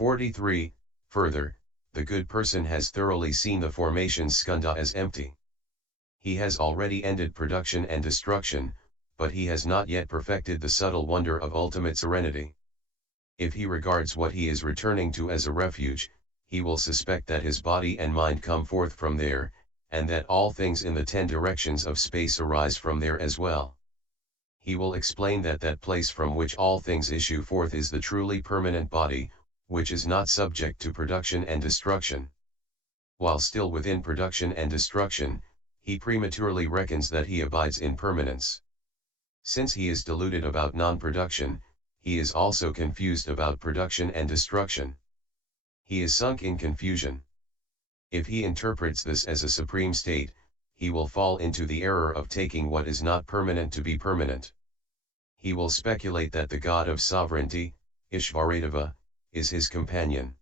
43. Further, the good person has thoroughly seen the formation skandha as empty. He has already ended production and destruction, but he has not yet perfected the subtle wonder of ultimate serenity. If he regards what he is returning to as a refuge, he will suspect that his body and mind come forth from there, and that all things in the 10 directions of space arise from there as well. He will explain that that place from which all things issue forth is the truly permanent body, which is not subject to production and destruction. While still within production and destruction, he prematurely reckons that he abides in permanence. Since he is deluded about non-production, he is also confused about production and destruction. He is sunk in confusion. If he interprets this as a supreme state, he will fall into the error of taking what is not permanent to be permanent. He will speculate that the God of sovereignty, Ishvaradeva, is his companion.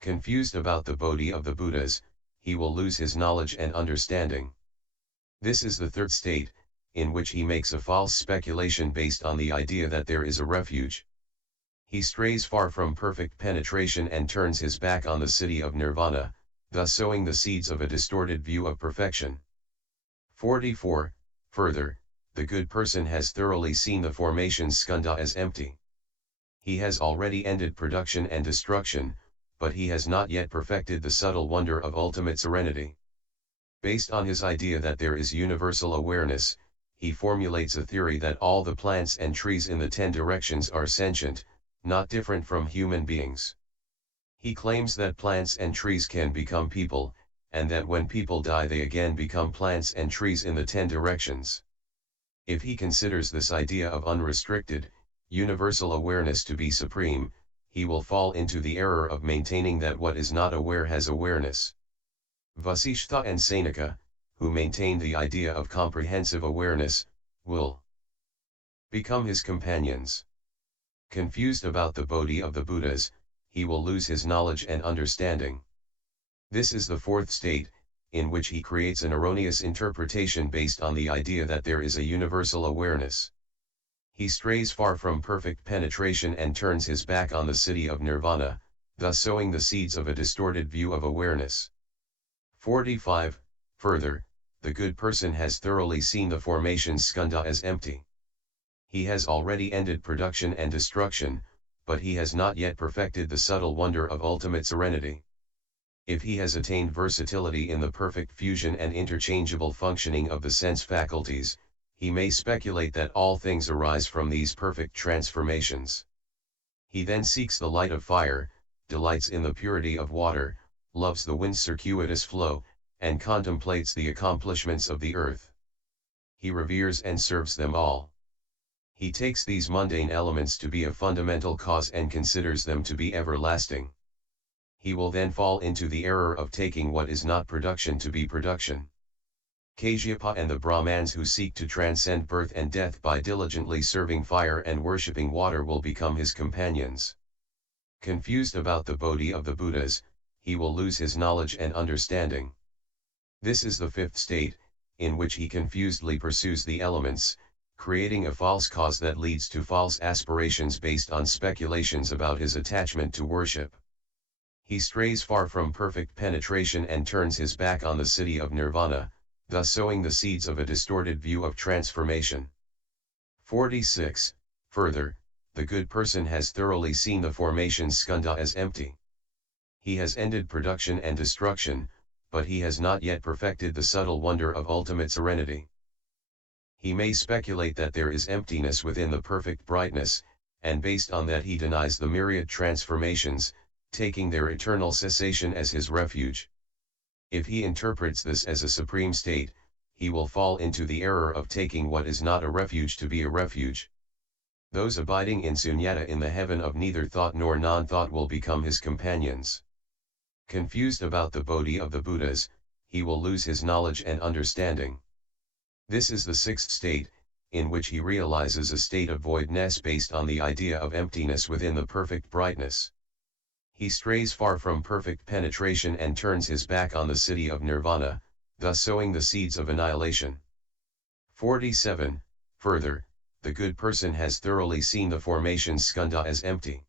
Confused about the Bodhi of the Buddhas, he will lose his knowledge and understanding. This is the third state, in which he makes a false speculation based on the idea that there is a refuge. He strays far from perfect penetration and turns his back on the city of Nirvana, thus sowing the seeds of a distorted view of perfection. 44. Further, the good person has thoroughly seen the formation skandha as empty. He has already ended production and destruction, but he has not yet perfected the subtle wonder of ultimate serenity. Based on his idea that there is universal awareness, he formulates a theory that all the plants and trees in the 10 directions are sentient, not different from human beings. He claims that plants and trees can become people, and that when people die they again become plants and trees in the 10 directions. If he considers this idea of unrestricted, universal awareness to be supreme, he will fall into the error of maintaining that what is not aware has awareness. Vasishtha and Sanaka, who maintain the idea of comprehensive awareness, will become his companions. Confused about the Bodhi of the Buddhas, he will lose his knowledge and understanding. This is the fourth state, in which he creates an erroneous interpretation based on the idea that there is a universal awareness. He strays far from perfect penetration and turns his back on the city of Nirvana, thus sowing the seeds of a distorted view of awareness. 45. Further, the good person has thoroughly seen the formation skandha as empty. He has already ended production and destruction, but he has not yet perfected the subtle wonder of ultimate serenity. If he has attained versatility in the perfect fusion and interchangeable functioning of the sense faculties, he may speculate that all things arise from these perfect transformations. He then seeks the light of fire, delights in the purity of water, loves the wind's circuitous flow, and contemplates the accomplishments of the earth. He reveres and serves them all. He takes these mundane elements to be a fundamental cause and considers them to be everlasting. He will then fall into the error of taking what is not production to be production. Kashyapa and the Brahmans who seek to transcend birth and death by diligently serving fire and worshipping water will become his companions. Confused about the Bodhi of the Buddhas, he will lose his knowledge and understanding. This is the fifth state, in which he confusedly pursues the elements, creating a false cause that leads to false aspirations based on speculations about his attachment to worship. He strays far from perfect penetration and turns his back on the city of Nirvana, thus sowing the seeds of a distorted view of transformation. 46. Further, the good person has thoroughly seen the formation skandha as empty. He has ended production and destruction, but he has not yet perfected the subtle wonder of ultimate serenity. He may speculate that there is emptiness within the perfect brightness, and based on that he denies the myriad transformations, taking their eternal cessation as his refuge. If he interprets this as a supreme state, he will fall into the error of taking what is not a refuge to be a refuge. Those abiding in sunyata in the heaven of neither thought nor non-thought will become his companions. Confused about the Bodhi of the Buddhas, he will lose his knowledge and understanding. This is the sixth state, in which he realizes a state of voidness based on the idea of emptiness within the perfect brightness. He strays far from perfect penetration and turns his back on the city of Nirvana, thus sowing the seeds of annihilation. 47. Further, the good person has thoroughly seen the formation skandha as empty.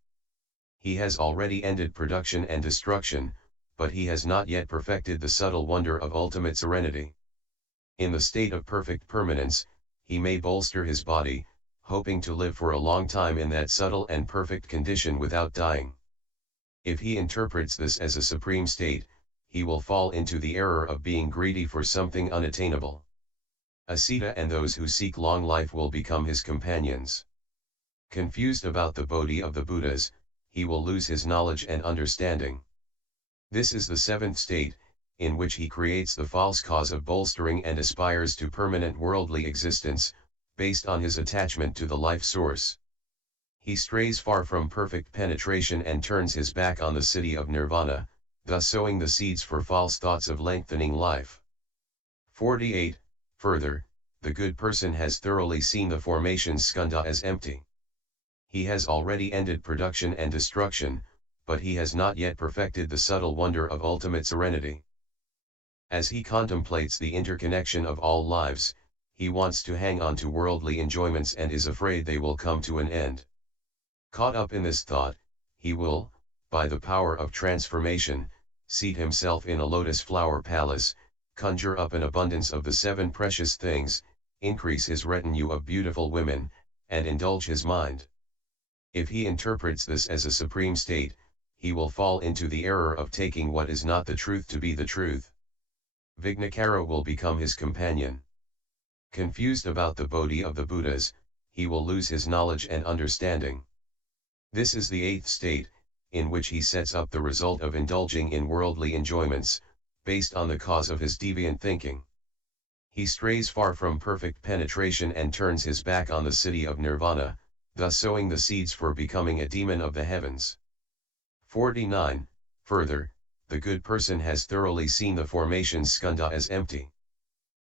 He has already ended production and destruction, but he has not yet perfected the subtle wonder of ultimate serenity. In the state of perfect permanence, he may bolster his body, hoping to live for a long time in that subtle and perfect condition without dying. If he interprets this as a supreme state, he will fall into the error of being greedy for something unattainable. Asita and those who seek long life will become his companions. Confused about the Bodhi of the Buddhas, he will lose his knowledge and understanding. This is the seventh state, in which he creates the false cause of bolstering and aspires to permanent worldly existence, based on his attachment to the life source. He strays far from perfect penetration and turns his back on the city of Nirvana, thus sowing the seeds for false thoughts of lengthening life. 48. Further, the good person has thoroughly seen the formation skandha as empty. He has already ended production and destruction, but he has not yet perfected the subtle wonder of ultimate serenity. As he contemplates the interconnection of all lives, he wants to hang on to worldly enjoyments and is afraid they will come to an end. Caught up in this thought, he will, by the power of transformation, seat himself in a lotus flower palace, conjure up an abundance of the seven precious things, increase his retinue of beautiful women, and indulge his mind. If he interprets this as a supreme state, he will fall into the error of taking what is not the truth to be the truth. Vignakara will become his companion. Confused about the Bodhi of the Buddhas, he will lose his knowledge and understanding. This is the eighth state, in which he sets up the result of indulging in worldly enjoyments, based on the cause of his deviant thinking. He strays far from perfect penetration and turns his back on the city of Nirvana, thus sowing the seeds for becoming a demon of the heavens. 49. Further, the good person has thoroughly seen the formation skandha as empty.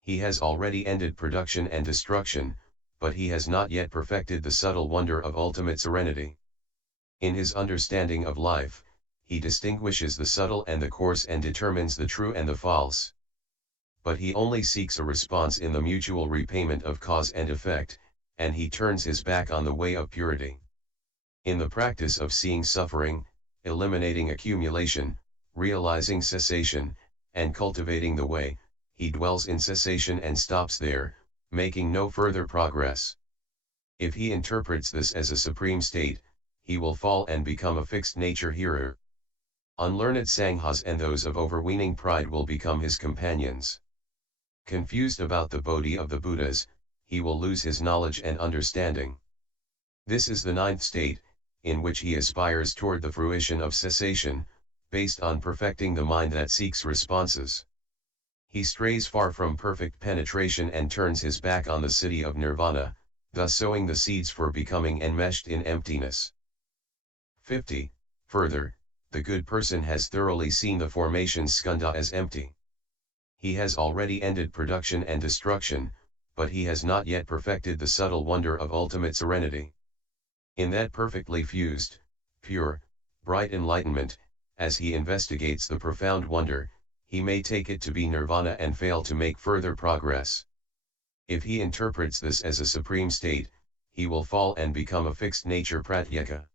He has already ended production and destruction, but he has not yet perfected the subtle wonder of ultimate serenity. In his understanding of life, he distinguishes the subtle and the coarse and determines the true and the false. But he only seeks a response in the mutual repayment of cause and effect, and he turns his back on the way of purity. In the practice of seeing suffering, eliminating accumulation, realizing cessation, and cultivating the way, he dwells in cessation and stops there, making no further progress. If he interprets this as a supreme state, he will fall and become a fixed nature hearer. Unlearned sanghas and those of overweening pride will become his companions. Confused about the Bodhi of the Buddhas, he will lose his knowledge and understanding. This is the ninth state, in which he aspires toward the fruition of cessation, based on perfecting the mind that seeks responses. He strays far from perfect penetration and turns his back on the city of Nirvana, thus sowing the seeds for becoming enmeshed in emptiness. 50. Further, the good person has thoroughly seen the formation skandha as empty. He has already ended production and destruction, but he has not yet perfected the subtle wonder of ultimate serenity. In that perfectly fused, pure, bright enlightenment, as he investigates the profound wonder, he may take it to be nirvana and fail to make further progress. If he interprets this as a supreme state, he will fall and become a fixed nature pratyeka.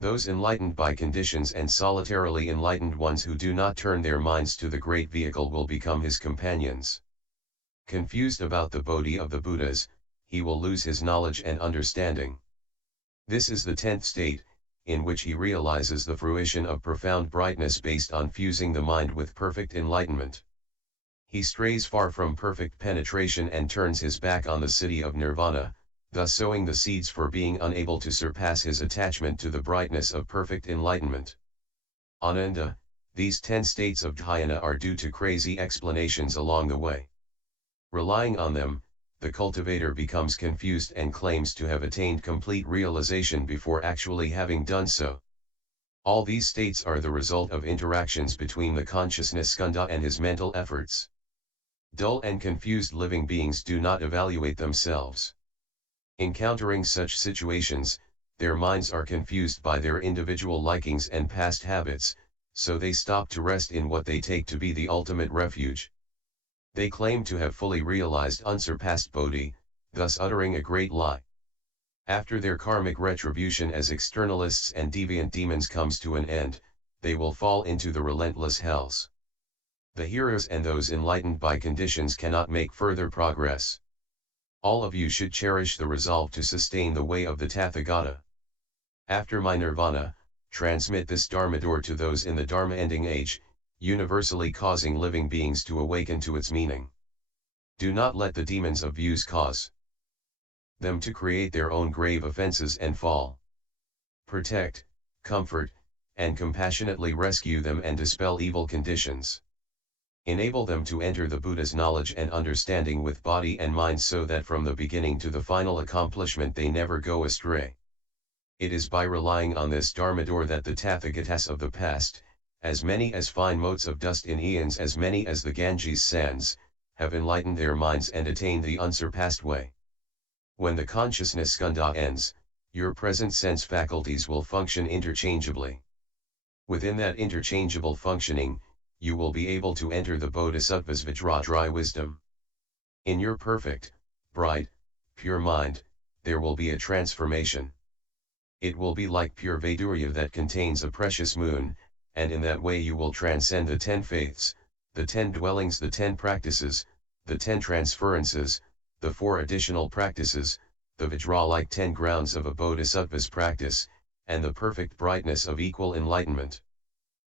Those enlightened by conditions and solitarily enlightened ones who do not turn their minds to the great vehicle will become his companions. Confused about the Bodhi of the Buddhas, he will lose his knowledge and understanding. This is the 10th state, in which he realizes the fruition of profound brightness based on fusing the mind with perfect enlightenment. He strays far from perfect penetration and turns his back on the city of Nirvana, thus sowing the seeds for being unable to surpass his attachment to the brightness of perfect enlightenment. Ananda, these 10 states of dhyana are due to crazy explanations along the way. Relying on them, the cultivator becomes confused and claims to have attained complete realization before actually having done so. All these states are the result of interactions between the consciousness skandha and his mental efforts. Dull and confused living beings do not evaluate themselves. Encountering such situations, their minds are confused by their individual likings and past habits, so they stop to rest in what they take to be the ultimate refuge. They claim to have fully realized unsurpassed Bodhi, thus uttering a great lie. After their karmic retribution as externalists and deviant demons comes to an end, they will fall into the relentless hells. The heroes and those enlightened by conditions cannot make further progress. All of you should cherish the resolve to sustain the way of the Tathagata. After my Nirvana, transmit this Dharma door to those in the Dharma ending age, universally causing living beings to awaken to its meaning. Do not let the demons of views cause them to create their own grave offenses and fall. Protect, comfort, and compassionately rescue them and dispel evil conditions. Enable them to enter the Buddha's knowledge and understanding with body and mind so that from the beginning to the final accomplishment they never go astray. It is by relying on this Dharma door that the Tathagatas of the past, as many as fine motes of dust in eons, as many as the Ganges sands, have enlightened their minds and attained the unsurpassed way. When the consciousness skandha ends, your present sense faculties will function interchangeably. Within that interchangeable functioning, you will be able to enter the Bodhisattva's Vajradhara wisdom. In your perfect, bright, pure mind, there will be a transformation. It will be like pure Vaidurya that contains a precious moon, and in that way you will transcend the 10 faiths, the 10 dwellings, the 10 practices, the 10 transferences, the 4 additional practices, the Vajra-like 10 grounds of a Bodhisattva's practice, and the perfect brightness of equal enlightenment.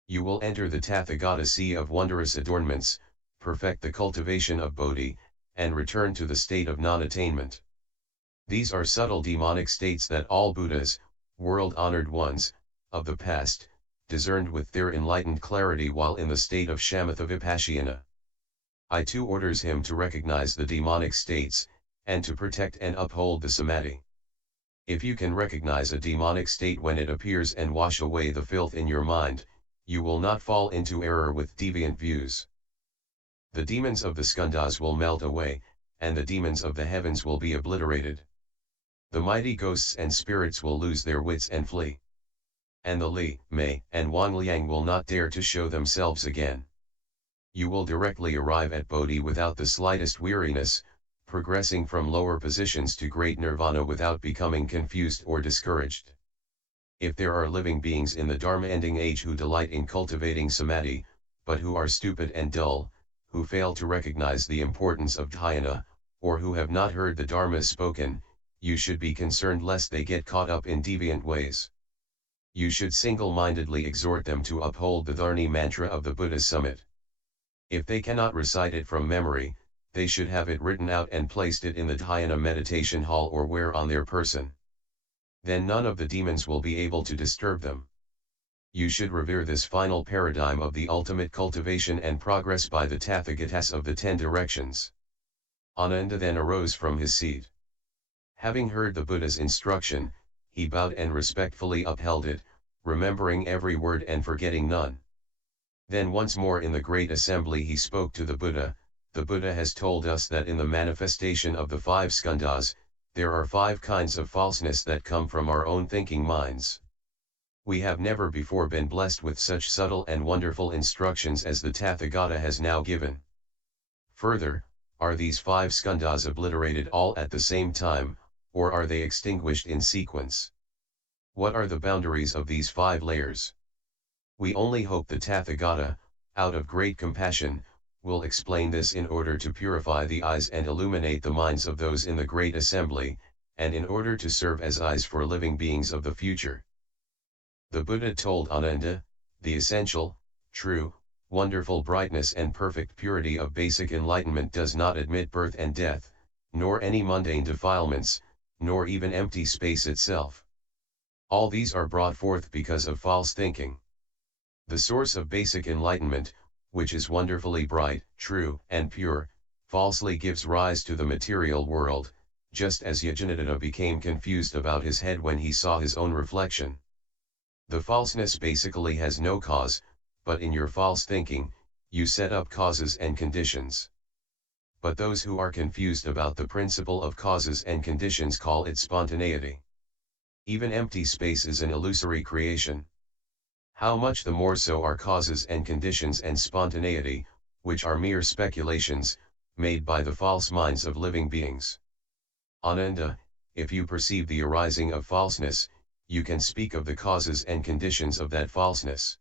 You will enter the Tathagata sea of wondrous adornments, perfect the cultivation of Bodhi, and return to the state of non-attainment. These are subtle demonic states that all Buddhas, world-honored ones, of the past, discerned with their enlightened clarity while in the state of Shamatha Vipassana. I too orders him to recognize the demonic states, and to protect and uphold the samadhi. If you can recognize a demonic state when it appears and wash away the filth in your mind, you will not fall into error with deviant views. The demons of the skandhas will melt away, and the demons of the heavens will be obliterated. The mighty ghosts and spirits will lose their wits and flee. And the Li, Mei, and Wanliang will not dare to show themselves again. You will directly arrive at Bodhi without the slightest weariness, progressing from lower positions to great nirvana without becoming confused or discouraged. If there are living beings in the Dharma ending age who delight in cultivating samadhi, but who are stupid and dull, who fail to recognize the importance of dhyana, or who have not heard the Dharma spoken, you should be concerned lest they get caught up in deviant ways. You should single-mindedly exhort them to uphold the Dharma mantra of the Buddha's summit. If they cannot recite it from memory, they should have it written out and placed it in the dhyana meditation hall or wear on their person. Then none of the demons will be able to disturb them. You should revere this final paradigm of the ultimate cultivation and progress by the Tathagatas of the 10 directions. Ananda then arose from his seat. Having heard the Buddha's instruction, he bowed and respectfully upheld it, remembering every word and forgetting none. Then once more in the great assembly he spoke to the Buddha. The Buddha has told us that in the manifestation of the 5 skandhas, there are 5 kinds of falseness that come from our own thinking minds. We have never before been blessed with such subtle and wonderful instructions as the Tathagata has now given. Further, are these 5 skandhas obliterated all at the same time, or are they extinguished in sequence? What are the boundaries of these 5 layers? We only hope the Tathagata, out of great compassion, will explain this in order to purify the eyes and illuminate the minds of those in the great assembly, and in order to serve as eyes for living beings of the future. The Buddha told Ananda, the essential, true, wonderful brightness and perfect purity of basic enlightenment does not admit birth and death, nor any mundane defilements, nor even empty space itself. All these are brought forth because of false thinking. The source of basic enlightenment, which is wonderfully bright, true, and pure, falsely gives rise to the material world, just as Yajanadana became confused about his head when he saw his own reflection. The falseness basically has no cause, but in your false thinking, you set up causes and conditions. But those who are confused about the principle of causes and conditions call it spontaneity. Even empty space is an illusory creation. How much the more so are causes and conditions and spontaneity, which are mere speculations, made by the false minds of living beings. Ananda, if you perceive the arising of falseness, you can speak of the causes and conditions of that falseness.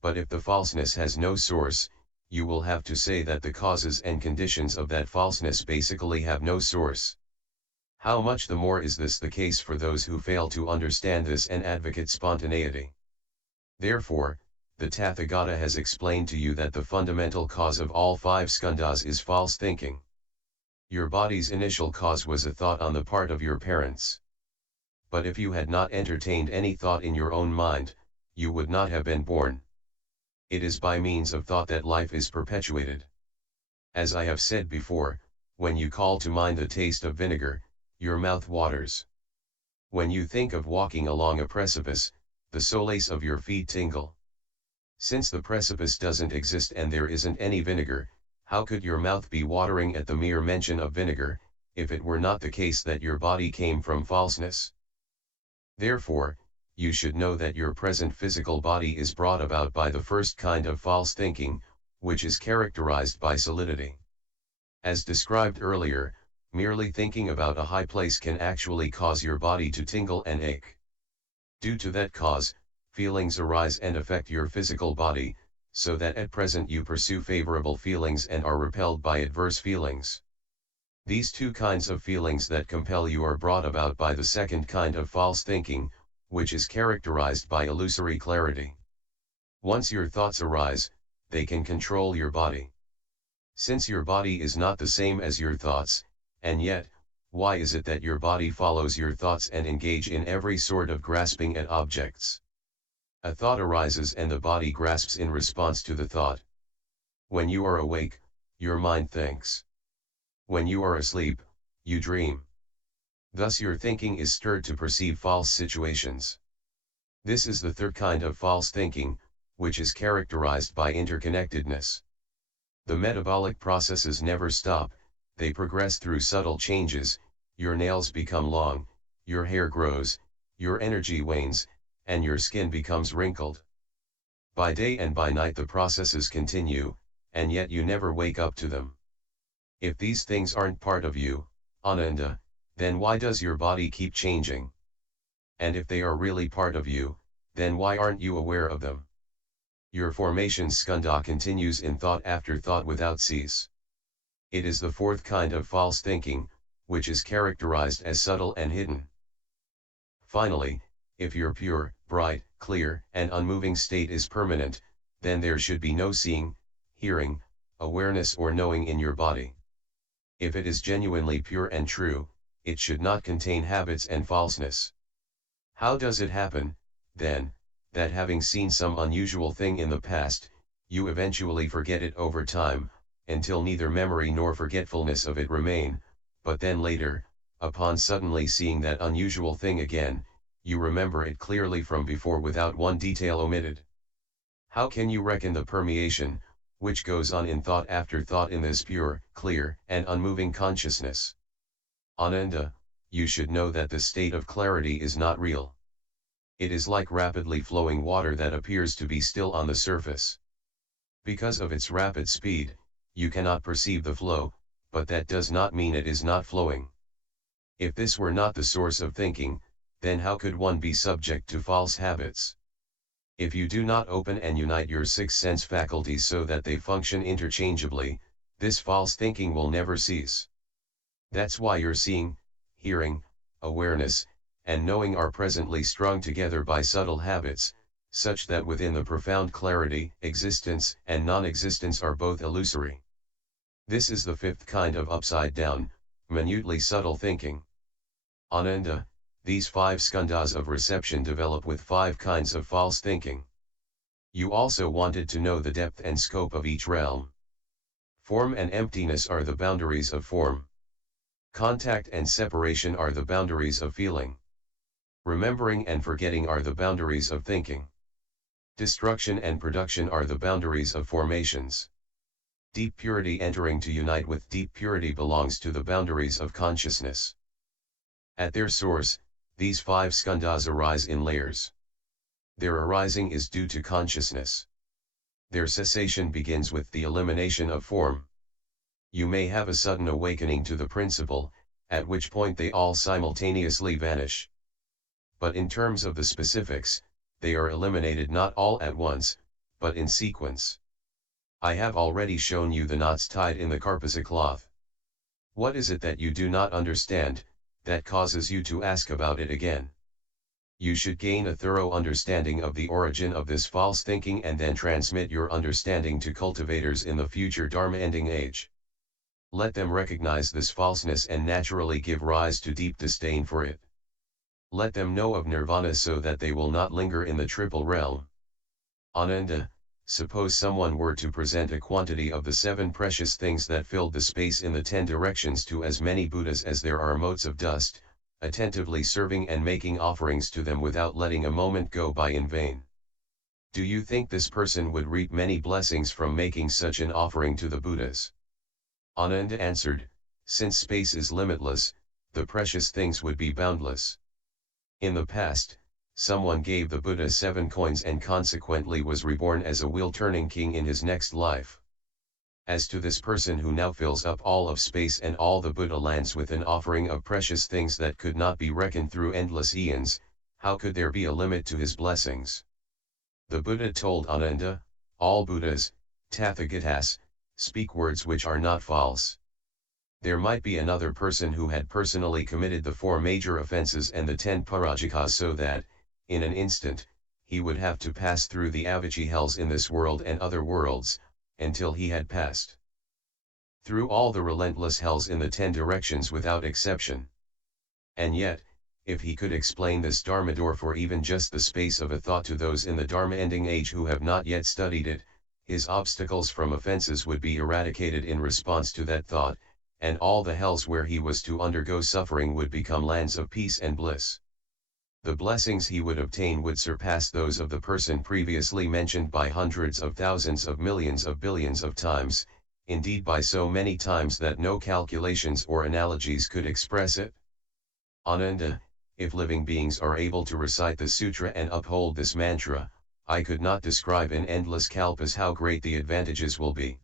But if the falseness has no source, you will have to say that the causes and conditions of that falseness basically have no source. How much the more is this the case for those who fail to understand this and advocate spontaneity. Therefore, the Tathagata has explained to you that the fundamental cause of all 5 skandhas is false thinking. Your body's initial cause was a thought on the part of your parents. But if you had not entertained any thought in your own mind, you would not have been born. It is by means of thought that life is perpetuated. As I have said before, when you call to mind the taste of vinegar, your mouth waters. When you think of walking along a precipice, the soles of your feet tingle. Since the precipice doesn't exist and there isn't any vinegar, how could your mouth be watering at the mere mention of vinegar, if it were not the case that your body came from falseness? Therefore, you should know that your present physical body is brought about by the first kind of false thinking, which is characterized by solidity. As described earlier, merely thinking about a high place can actually cause your body to tingle and ache. Due to that cause, feelings arise and affect your physical body, so that at present you pursue favorable feelings and are repelled by adverse feelings. These 2 kinds of feelings that compel you are brought about by the second kind of false thinking, which is characterized by illusory clarity. Once your thoughts arise, they can control your body. Since your body is not the same as your thoughts, and yet, why is it that your body follows your thoughts and engage in every sort of grasping at objects? A thought arises and the body grasps in response to the thought. When you are awake, your mind thinks. When you are asleep, you dream. Thus your thinking is stirred to perceive false situations. This is the third kind of false thinking, which is characterized by interconnectedness. The metabolic processes never stop, they progress through subtle changes, your nails become long, your hair grows, your energy wanes, and your skin becomes wrinkled. By day and by night the processes continue, and yet you never wake up to them. If these things aren't part of you, Ananda, then why does your body keep changing? And if they are really part of you, then why aren't you aware of them? Your formation skandha continues in thought after thought without cease. It is the 4th kind of false thinking, which is characterized as subtle and hidden. Finally, if your pure, bright, clear, and unmoving state is permanent, then there should be no seeing, hearing, awareness or knowing in your body. If it is genuinely pure and true, it should not contain habits and falseness. How does it happen, then, that having seen some unusual thing in the past, you eventually forget it over time, until neither memory nor forgetfulness of it remain, but then later, upon suddenly seeing that unusual thing again, you remember it clearly from before without one detail omitted? How can you reckon the permeation, which goes on in thought after thought in this pure, clear, and unmoving consciousness? Ananda, you should know that the state of clarity is not real. It is like rapidly flowing water that appears to be still on the surface. Because of its rapid speed, you cannot perceive the flow, but that does not mean it is not flowing. If this were not the source of thinking, then how could one be subject to false habits? If you do not open and unite your 6 sense faculties so that they function interchangeably, this false thinking will never cease. That's why your seeing, hearing, awareness, and knowing are presently strung together by subtle habits, such that within the profound clarity, existence and non-existence are both illusory. This is the 5th kind of upside-down, minutely subtle thinking. Ananda, these 5 skandhas of reception develop with 5 kinds of false thinking. You also wanted to know the depth and scope of each realm. Form and emptiness are the boundaries of form. Contact and separation are the boundaries of feeling. Remembering and forgetting are the boundaries of thinking. Destruction and production are the boundaries of formations. Deep purity entering to unite with deep purity belongs to the boundaries of consciousness. At their source, these 5 skandhas arise in layers. Their arising is due to consciousness. Their cessation begins with the elimination of form. You may have a sudden awakening to the principle, at which point they all simultaneously vanish. But in terms of the specifics, they are eliminated not all at once, but in sequence. I have already shown you the knots tied in the karpasa cloth. What is it that you do not understand, that causes you to ask about it again? You should gain a thorough understanding of the origin of this false thinking and then transmit your understanding to cultivators in the future Dharma ending age. Let them recognize this falseness and naturally give rise to deep disdain for it. Let them know of Nirvana so that they will not linger in the triple realm. Ananda, suppose someone were to present a quantity of the 7 precious things that filled the space in the 10 directions to as many Buddhas as there are motes of dust, attentively serving and making offerings to them without letting a moment go by in vain. Do you think this person would reap many blessings from making such an offering to the Buddhas? Ananda answered, since space is limitless, the precious things would be boundless. In the past, someone gave the Buddha 7 coins and consequently was reborn as a wheel-turning king in his next life. As to this person who now fills up all of space and all the Buddha lands with an offering of precious things that could not be reckoned through endless eons, how could there be a limit to his blessings? The Buddha told Ananda, all Buddhas, Tathagatas, speak words which are not false. There might be another person who had personally committed the 4 major offenses and the 10 parajikas so that, in an instant, he would have to pass through the Avicii hells in this world and other worlds, until he had passed through all the relentless hells in the 10 directions without exception. And yet, if he could explain this Dharma door for even just the space of a thought to those in the Dharma ending age who have not yet studied it, his obstacles from offenses would be eradicated in response to that thought, and all the hells where he was to undergo suffering would become lands of peace and bliss. The blessings he would obtain would surpass those of the person previously mentioned by hundreds of thousands of millions of billions of times, indeed by so many times that no calculations or analogies could express it. Ananda, if living beings are able to recite the sutra and uphold this mantra, I could not describe in endless kalpas how great the advantages will be.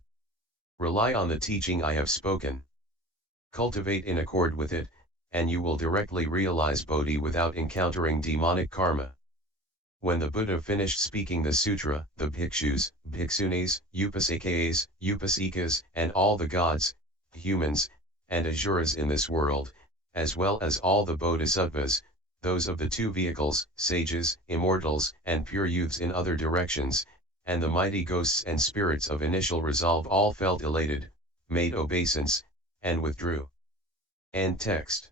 Rely on the teaching I have spoken. Cultivate in accord with it, and you will directly realize Bodhi without encountering demonic karma. When the Buddha finished speaking the sutra, the bhikshus, bhiksunis, upasakayas, upasikas, and all the gods, humans, and asuras in this world, as well as all the bodhisattvas, those of the 2 vehicles, sages, immortals, and pure youths in other directions, and the mighty ghosts and spirits of initial resolve all felt elated, made obeisance, and withdrew. End text.